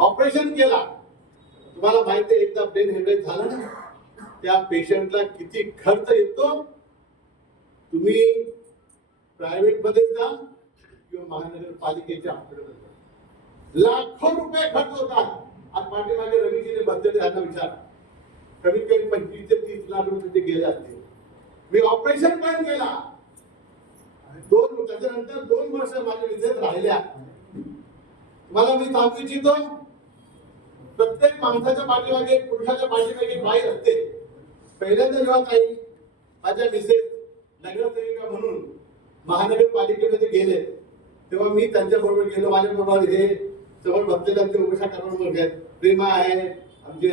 Operation केला, तुम्हाला माहिती आहे एकदा ब्रेन हेमरेज झालं ना, त्या पेशंटला किती खर्च येतो. तुम्ही प्रायव्हेट मध्ये जा किंवा महानगरपालिकेच्या हॉस्पिटलमध्ये लाखो रुपये खर्च होतात. आज पाठीमागे रवीजीने बसलेले त्यांना विचार, कमीत कमी 25 ते 30 लाख रुपये ते गेले असतील. मी ऑपरेशन पण केला, त्याच्यानंतर 2 वर्ष माझ्या विजेत राहिल्या. मला मी सांगू इच्छितो, प्रत्येक माणसाच्या पाठीमागे, पुरुषाच्या पाठीमागे बाई असते. पहिल्यांदा जेव्हा काही माझ्या मिसेस नगरसेविका म्हणून महानगरपालिकेमध्ये गेले, तेव्हा मी त्यांच्या बरोबर गेलो. माझ्या बरोबर हे जवळ बसलेल्या उभा करणार, प्रेमा आहे, आमची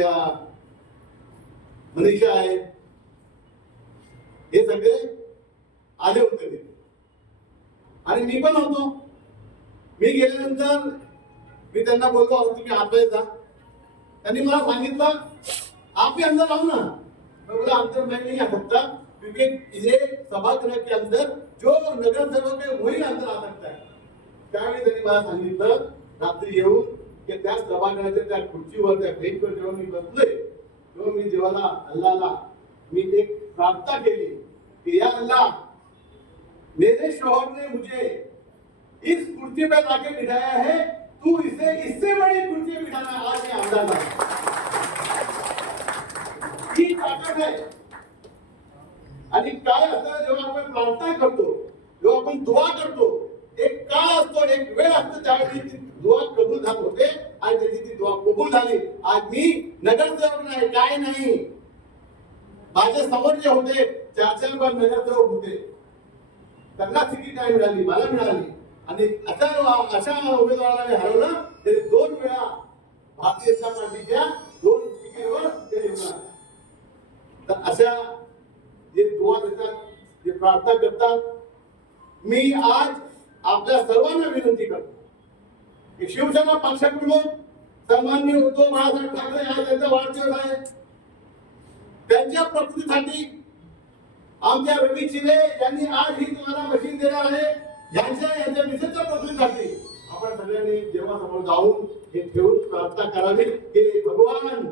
मनीषा आहे, हे सगळे आले होते ते. आणि मी पण होतो. मी गेल्यानंतर मी त्यांना बोलतो, तुम्ही आतमध्ये जा. त्यांनी मला सांगितलं, आप भी अंदर आओ ना. मैं बोला अंदर मैं नहीं आ सकता, क्योंकि ये सभागृह के अंदर जो नगर सेवक है वही अंदर आ सकता है. त्यावेळी त्यांनी मला सांगितलं रात्री येऊन की त्या सभागृहाच्या त्या खुर्चीवर, त्या बेंचवर जेव्हा मी बसलोय, तेव्हा मी देवाला, अल्लाहला मी एक प्रार्थना केली कि या अल्लाह, मेरे शौहर ने मुझे इस कुर्सी पर लाके बिठाया है, तू इसे इससे बड़ी कुर्सी बिठाना आज मैं आमदार ही ताकद आहे. आणि काय असतं, जेव्हा आपण प्रार्थना करतो, जेव्हा आपण दुआ करतो, एक काळ असतो, एक वेळ असतो, त्यावेळी ती दुआ कबूल झाली होते. आणि त्याची ती दुआ कबूल झाली. आज मी नगरसेवक नाही, काय नाही, माझ्या समोर जे होते 4 नगरसेवक होते, त्यांना तिकीट नाही मिळाली, मला मिळाली. आणि अशा उमेदवाराला मी हरवलं. ते 2 वेळा भारतीय जनता पार्टीच्या 2 तिकीटवर ते निवडून. तर अशा जे दुआ देतात, जे प्रार्थना करतात, मी आज आपल्या सर्वांना विनंती करतो की शिवसेना पक्षप्रमुख सन्माननीय उद्धव बाळासाहेब ठाकरे आज त्यांचा वाढदिवस आहे. त्यांच्या प्रकृतीसाठी आमच्या रवी चिले यांनी आज ही तुम्हाला मशीन देणार आहे. यांच्या मिसेसच्या प्रकृतीसाठी आपण सगळ्यांनी देवासमोर जाऊन हे ठेवून प्रार्थना करावी की भगवान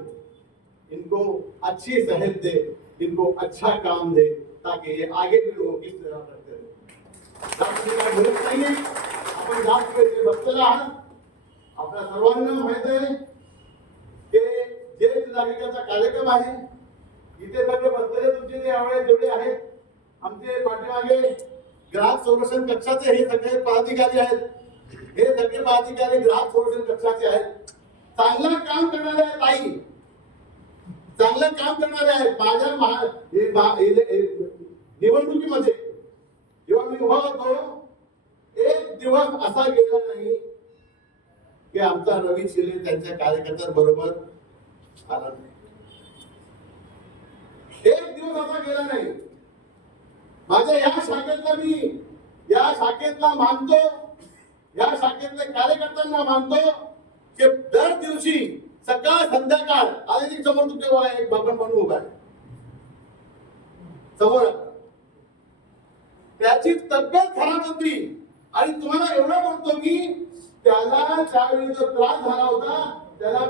इनको अच्छी सेहत दे, इनको अच्छा काम दे, ताकि ये आगे भी लोगों की सेवा करते रहे. आपण जास्त वेळ बसलेला आहात. आपल्या सर्वांना माहित आहे की ज्येष्ठ नागरिकांचा कार्यक्रम आहे. इथे सगळे बसलेले तुमचे जे आवडे जेवढे आहेत, आमचे पाठीमागे ग्राहक संरक्षण कक्षाचे हे सगळे पदाधिकारी आहेत. हे सगळे पदाधिकारी ग्राहक संरक्षण कक्षाचे आहेत. चांगलं काम करणारे ताई, चांगलं काम करणारे आहेत. माझ्या निवडणुकीमध्ये जेव्हा मी उभा होतो, एक दिवस असा गेला नाही की आमचा रवी चिले त्यांच्या कार्यकर्त्यांबरोबर आला नाही. एक दिवस असा गेला नाही. माझ्या या शाखेतला मी या शाखेतला मानतो, या शाखेतल्या कार्यकर्त्यांना मानतो की दर दिवशी सकाळ संध्याकाळ आधी समोर तुमच्या एक बाबा म्हणून उभा आहे समोर. त्याची तब्येत खराब होती आणि तुम्हाला एवढं म्हणतो की त्याला त्यावेळी जो त्रास झाला होता, त्याला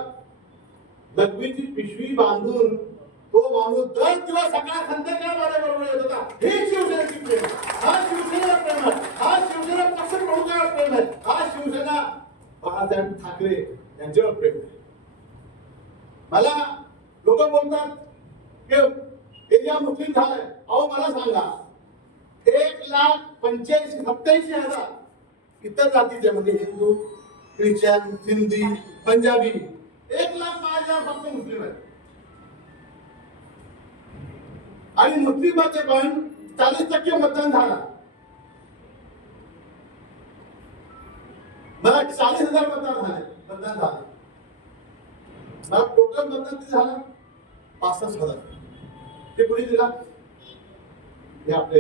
लघवीची पिशवी बांधून तो माणूस दर दिवस सकाळ संध्याकाळ माझ्याबरोबर येत होता. हे शिवसेनेची प्रेम, हा शिवसेनेला प्रेम आहे, हा शिवसेना पक्ष प्रमुखावर प्रेम आहे, हा शिवसेना बाळासाहेब ठाकरे यांच्यावर प्रेम आहे. मला लोक बोलतात की एरिया मुस्लिम झालाय. अहो मला सांगा, 1,85,87,000 इतर जातीचे म्हणजे हिंदू, ख्रिश्चन, सिंधी, पंजाबी, 1,05,000 फक्त मुस्लिम आहेत. आणि मुस्लिमांचे पण 40% मतदान झालं. मला 40,000 मतदान झाले. मला टोटल मतदान किती झालं? 65,000. ते कुणी दिला? हे आपल्या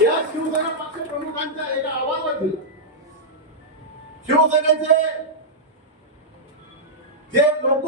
या शिवसेना पक्ष प्रमुखांच्या एका अहवालात दिला. शिवसेनेचे जे लोक